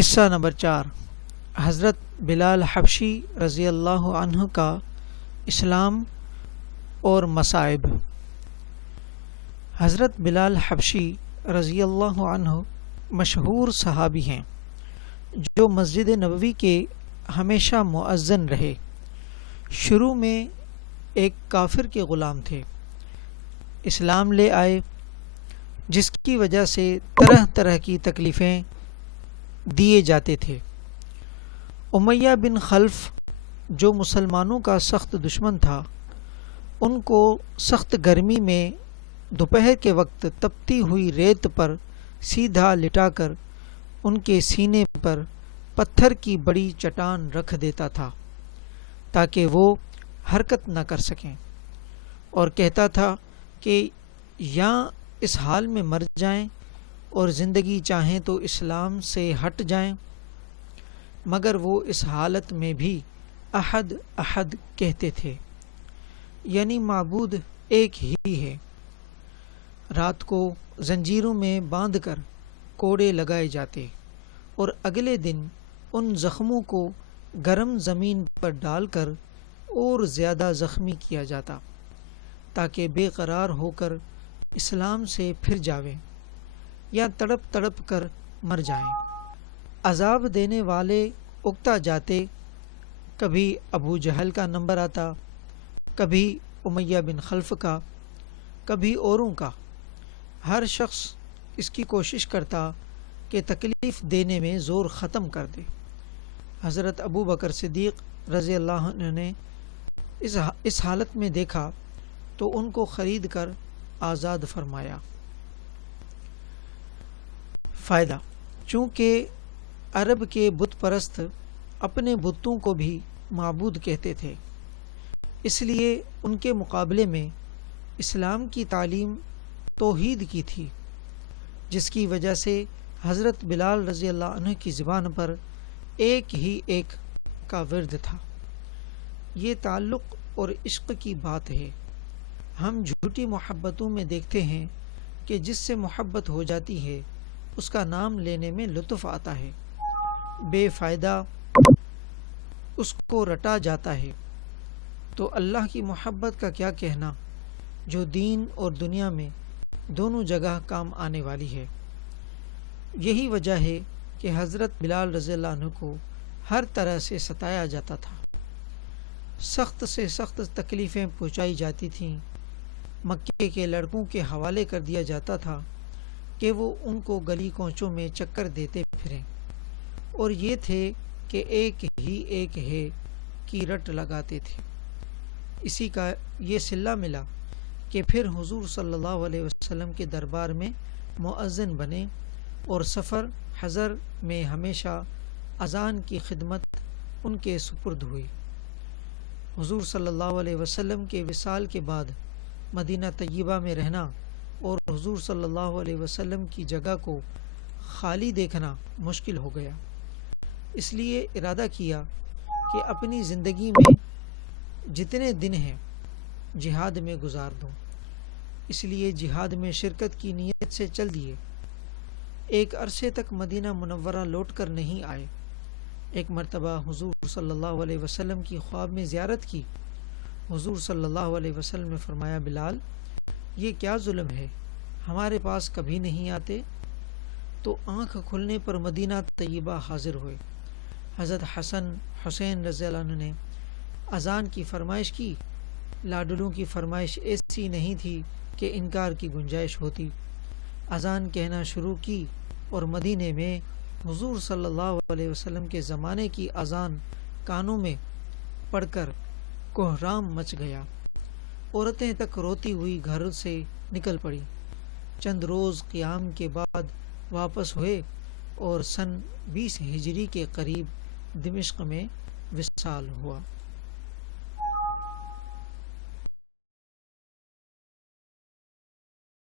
قصہ نمبر 4، حضرت بلال حبشی رضی اللہ عنہ کا اسلام اور مصائب۔ حضرت بلال حبشی رضی اللہ عنہ مشہور صحابی ہیں جو مسجد نبوی کے ہمیشہ مؤذن رہے۔ شروع میں ایک کافر کے غلام تھے، اسلام لے آئے جس کی وجہ سے طرح طرح کی تکلیفیں دیے جاتے تھے۔ امیہ بن خلف جو مسلمانوں کا سخت دشمن تھا، ان کو سخت گرمی میں دوپہر کے وقت تپتی ہوئی ریت پر سیدھا لٹا کر ان کے سینے پر پتھر کی بڑی چٹان رکھ دیتا تھا تاکہ وہ حرکت نہ کر سکیں، اور کہتا تھا کہ یا اس حال میں مر جائیں اور زندگی چاہیں تو اسلام سے ہٹ جائیں، مگر وہ اس حالت میں بھی احد احد کہتے تھے، یعنی معبود ایک ہی ہے۔ رات کو زنجیروں میں باندھ کر کوڑے لگائے جاتے اور اگلے دن ان زخموں کو گرم زمین پر ڈال کر اور زیادہ زخمی کیا جاتا تاکہ بے قرار ہو کر اسلام سے پھر جاویں یا تڑپ تڑپ کر مر جائیں۔ عذاب دینے والے اکتا جاتے، کبھی ابو جہل کا نمبر آتا، کبھی امیہ بن خلف کا، کبھی اوروں کا۔ ہر شخص اس کی کوشش کرتا کہ تکلیف دینے میں زور ختم کر دے۔ حضرت ابو بکر صدیق رضی اللہ عنہ نے اس حالت میں دیکھا تو ان کو خرید کر آزاد فرمایا۔ فائدہ: چونکہ عرب کے بت پرست اپنے بتوں کو بھی معبود کہتے تھے، اس لیے ان کے مقابلے میں اسلام کی تعلیم توحید کی تھی، جس کی وجہ سے حضرت بلال رضی اللہ عنہ کی زبان پر ایک ہی ایک کا ورد تھا۔ یہ تعلق اور عشق کی بات ہے۔ ہم جھوٹی محبتوں میں دیکھتے ہیں کہ جس سے محبت ہو جاتی ہے اس کا نام لینے میں لطف آتا ہے، بے فائدہ اس کو رٹا جاتا ہے، تو اللہ کی محبت کا کیا کہنا جو دین اور دنیا میں دونوں جگہ کام آنے والی ہے۔ یہی وجہ ہے کہ حضرت بلال رضی اللہ عنہ کو ہر طرح سے ستایا جاتا تھا، سخت سے سخت تکلیفیں پہنچائی جاتی تھیں، مکے کے لڑکوں کے حوالے کر دیا جاتا تھا کہ وہ ان کو گلی کوچوں میں چکر دیتے پھریں، اور یہ تھے کہ ایک ہی ایک ہے کی رٹ لگاتے تھے۔ اسی کا یہ صلہ ملا کہ پھر حضور صلی اللہ علیہ وسلم کے دربار میں مؤذن بنے اور سفر حضر میں ہمیشہ اذان کی خدمت ان کے سپرد ہوئی۔ حضور صلی اللہ علیہ وسلم کے وصال کے بعد مدینہ طیبہ میں رہنا اور حضور صلی اللہ علیہ وسلم کی جگہ کو خالی دیکھنا مشکل ہو گیا، اس لیے ارادہ کیا کہ اپنی زندگی میں جتنے دن ہیں جہاد میں گزار دوں، اس لیے جہاد میں شرکت کی نیت سے چل دیے۔ ایک عرصے تک مدینہ منورہ لوٹ کر نہیں آئے۔ ایک مرتبہ حضور صلی اللہ علیہ وسلم کی خواب میں زیارت کی۔ حضور صلی اللہ علیہ وسلم نے فرمایا، بلال یہ کیا ظلم ہے، ہمارے پاس کبھی نہیں آتے؟ تو آنکھ کھلنے پر مدینہ طیبہ حاضر ہوئے۔ حضرت حسن حسین رضی اللہ عنہ نے اذان کی فرمائش کی۔ لاڈلوں کی فرمائش ایسی نہیں تھی کہ انکار کی گنجائش ہوتی۔ اذان کہنا شروع کی اور مدینے میں حضور صلی اللہ علیہ وسلم کے زمانے کی اذان کانوں میں پڑھ کر کوہرام مچ گیا۔ عورتیں تک روتی ہوئی گھر سے نکل پڑی۔ چند روز قیام کے بعد واپس ہوئے اور سن 20 ہجری کے قریب دمشق میں وصال ہوا۔